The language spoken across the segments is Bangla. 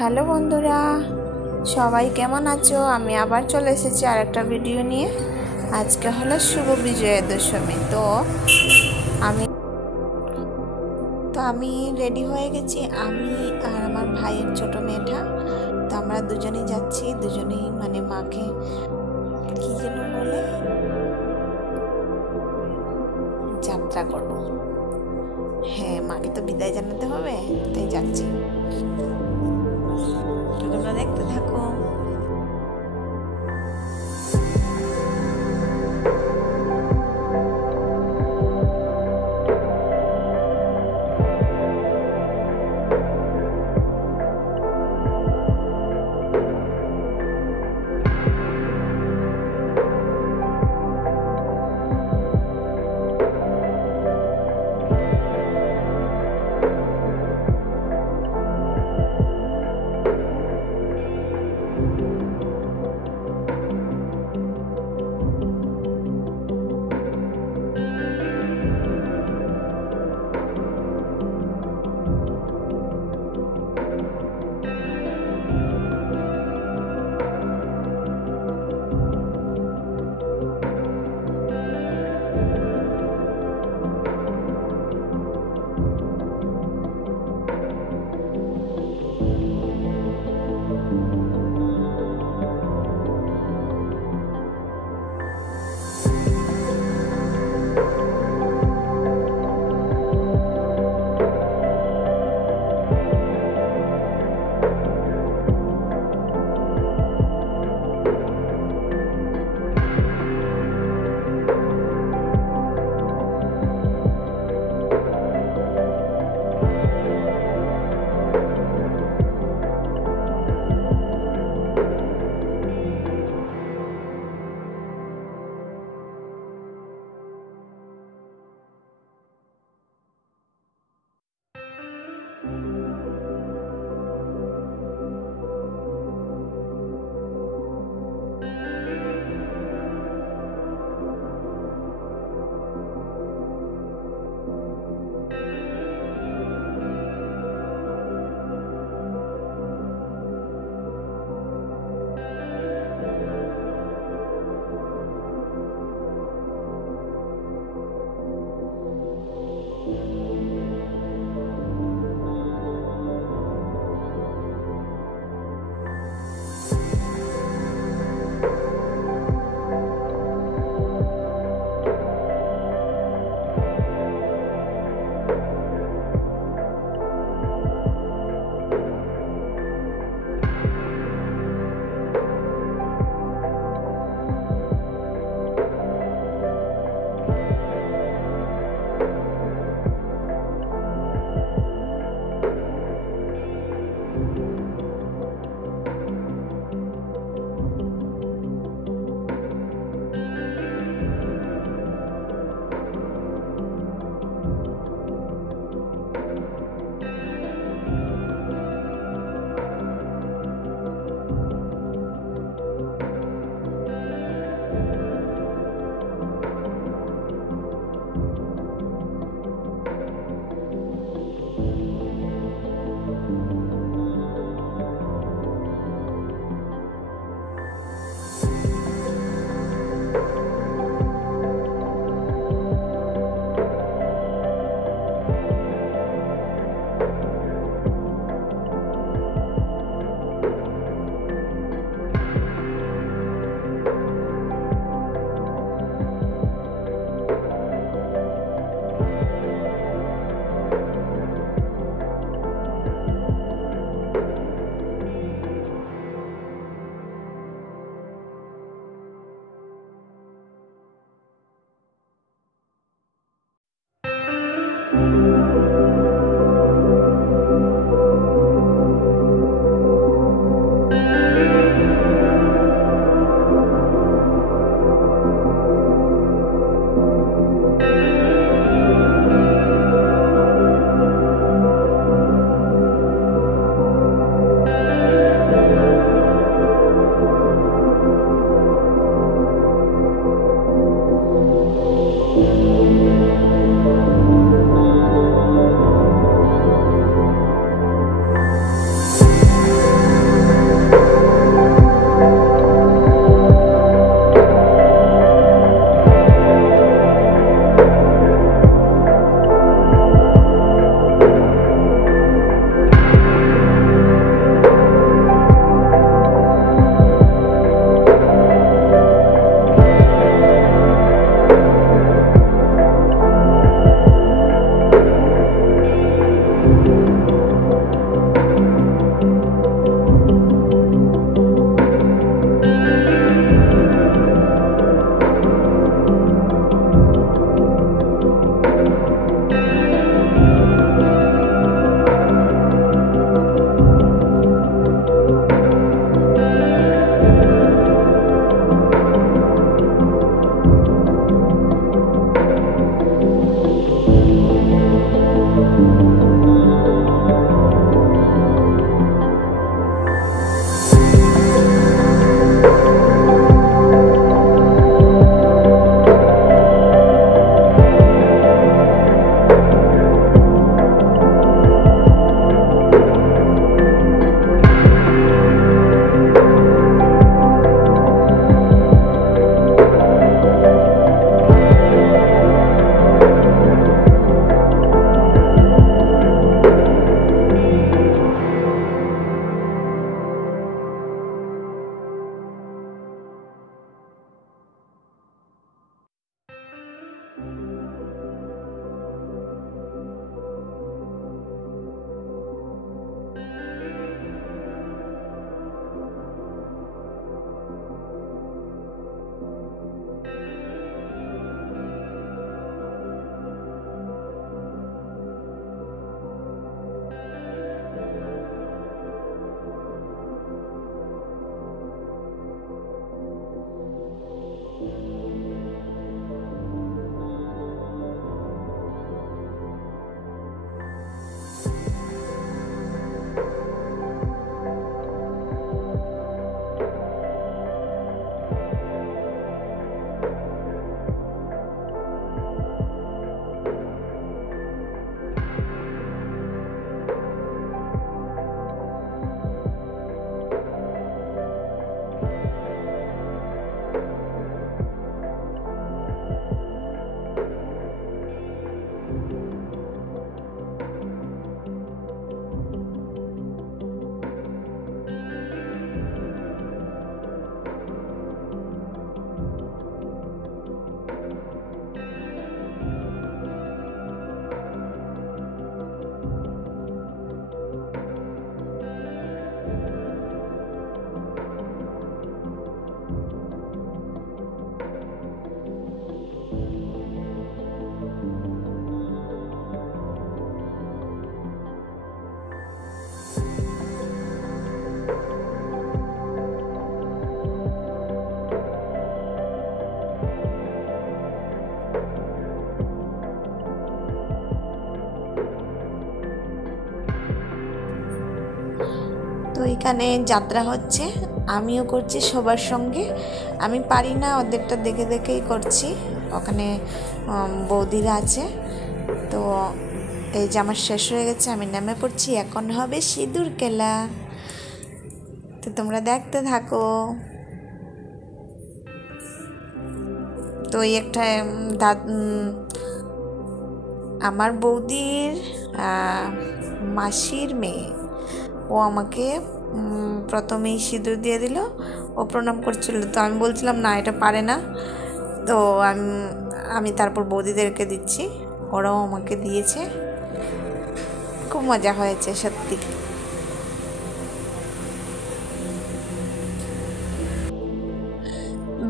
হ্যালো বন্ধুরা, সবাই কেমন আছো? আমি আবার চলে এসেছি আরেকটা ভিডিও নিয়ে। আজকে হলো শুভ বিজয়া দশমী। আমি রেডি হয়ে গেছি, আমি আর আমার ভাইয়ের ছোট মেয়েটা। তো আমরা দুজনেই যাচ্ছি, দুজনেই মানে মাকে কি যেন বলে যাত্রা করব। হ্যাঁ, মাকে তো বিদায় জানাতে হবে, তাই যাচ্ছি। তো তোমরা দেখতে থাকো। তো এখানে যাত্রা হচ্ছে, আমিও করছি সবার সঙ্গে। আমি পারি না, ওদেরটা দেখে দেখেই করছি। ওখানে বৌদিরা আছে। তো এই যে আমার শেষ হয়ে গেছে, আমি নেমে পড়ছি, এখন হবে সিঁদুর খেলা। তো তোমরা দেখতে থাকো। তো এই একটা আমার বৌদির মাসির মেয়ে, ও আমাকে প্রথমেই সিঁদুর দিয়ে দিল। ও প্রণাম করছিল, তো আমি বলছিলাম না, এটা পারে না। তো আমি তারপর বৌদিদেরকে দিচ্ছি, ওরাও আমাকে দিয়েছে। খুব মজা হয়েছে সত্যি।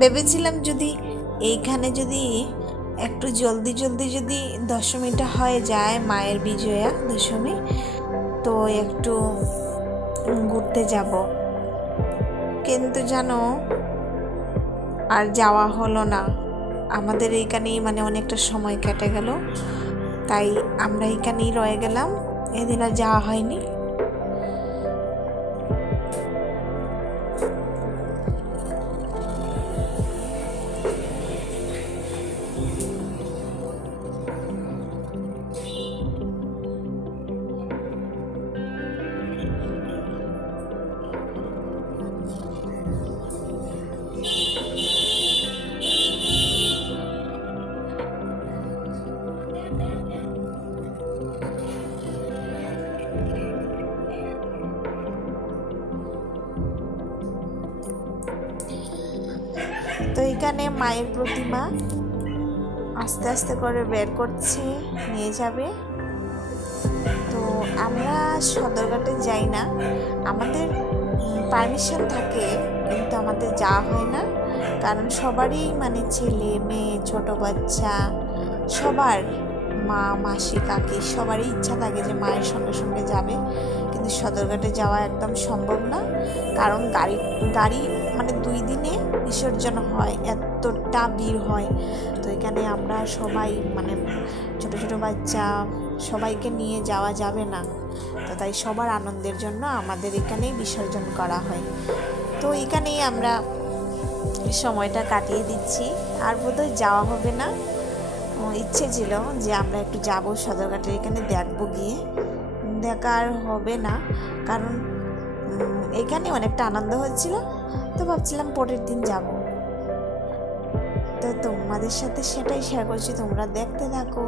ভেবেছিলাম যদি এইখানে যদি একটু জলদি জলদি যদি দশমীটা হয়ে যায়, মায়ের বিজয়া দশমী, তো একটু ঘুরতে যাব, কিন্তু জানো আর যাওয়া হলো না। আমাদের এইখানেই মানে অনেকটা সময় কেটে গেল, তাই আমরা এইখানেই রয়ে গেলাম, এদিন আর যাওয়া হয়নি। তো এখানে মায়ের প্রতিমা আস্তে আস্তে করে বের করছে, নিয়ে যাবে। তো আমরা সদরঘাটে যাই না, আমাদের পারমিশন থাকে, কিন্তু আমাদের যাওয়া হয় না। কারণ সবারই মানে ছেলে মেয়ে ছোট বাচ্চা সবার, মা মাসি কাকি সবারই ইচ্ছা থাকে যে মায়ের সঙ্গে সঙ্গে যাবে, কিন্তু সদরঘাটে যাওয়া একদম সম্ভব না। কারণ গাড়ি মানে 2 দিনে বিসর্জন হয়, এতটা ভিড় হয়। তো এখানে আমরা সবাই মানে ছোট ছোট বাচ্চা সবাইকে নিয়ে যাওয়া যাবে না। তো তাই সবার আনন্দের জন্য আমাদের এখানেই বিসর্জন করা হয়। তো এখানেই আমরা সময়টা কাটিয়ে দিচ্ছি, আর বোধহয় যাওয়া হবে না। ইচ্ছে ছিল যে আমরা একটু যাব সদরঘাটের এখানে, দেখবো, গিয়ে দেখার হবে না, কারণ এখানে অনেকটা আনন্দ হচ্ছিল। তো ভাবছিলাম পরের দিন যাব। তো তোমাদের সাথে সেটাই শেয়ার করছি, তোমরা দেখতে থাকো।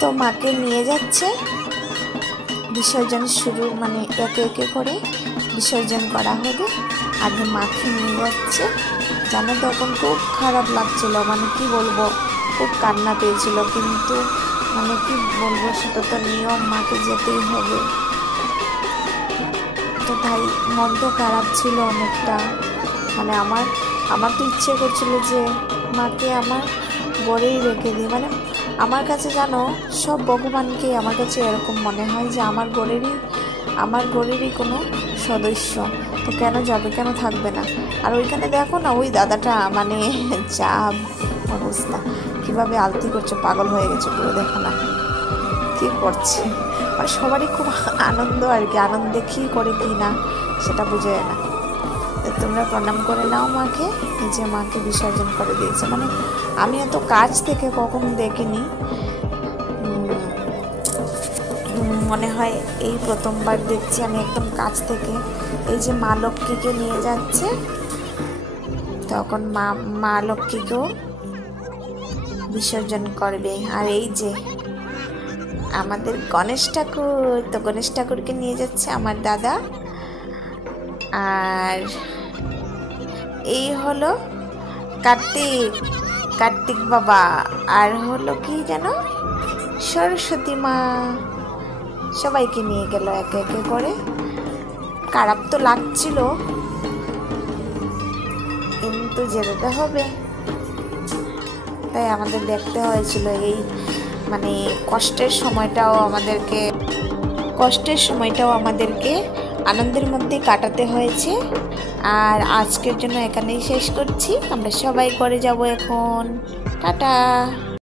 তো মাকে নিয়ে যাচ্ছে বিসর্জন শুরু, মানে একে একে করে বিসর্জন করা হবে। আগে মাকে নিয়ে যাচ্ছে। জানো তখন খুব খারাপ লাগছিল, মানে কি বলবো, খুব কান্না পেয়েছিল, কিন্তু মানে কি বলবো, সেটা তো নিয়ম, মাকে যেতেই হবে। তো তাই মন তো খারাপ ছিল অনেকটা, মানে আমার তো ইচ্ছে করছিল যে মাকে আমার গড়েই রেখে দিই। মানে আমার কাছে জানো সব ভগবানকে আমার কাছে এরকম মনে হয় যে আমার গড়েরই কোনো সদস্য, তো কেন যাবে, কেন থাকবে না। আর ওইখানে দেখো না ওই দাদাটা, মানে যা অবস্থা, কীভাবে আলতি করছে, পাগল হয়ে গেছে পুরো, দেখো না কী করছে। মানে সবারই খুব আনন্দ আর কি, আনন্দে কী করে কি না সেটা বোঝা যায় না। তোমরা প্রণাম করে নাও মাকে। এই যে মাকে বিসর্জন করে দিয়েছে, মানে আমি এত কাছ থেকে কখনো দেখিনি, মনে হয় এই প্রথমবার দেখছি আমি একদম কাছ থেকে। এই যে মা লক্ষ্মীকে নিয়ে যাচ্ছে, তখন মা লক্ষ্মীকেও বিসর্জন করবে। আর এই যে আমাদের গণেশ ঠাকুর, তো গণেশ ঠাকুরকে নিয়ে যাচ্ছে আমার দাদা। আর এই হলো কার্তিক বাবা, আর হলো কি যেন সরস্বতী মা। সবাইকে নিয়ে গেল একে একে করে। খারাপ তো লাগছিল, কিন্তু যেতে হবে, তাই আমাদের দেখতে হয়েছিল। এই মানে কষ্টের সময়টাও আমাদেরকে আনন্দের মধ্যে কাটাতে হয়েছে। আর আজকের জন্য এখানেই শেষ করছি। আমরা সবাই করে যাব এখন। টাটা।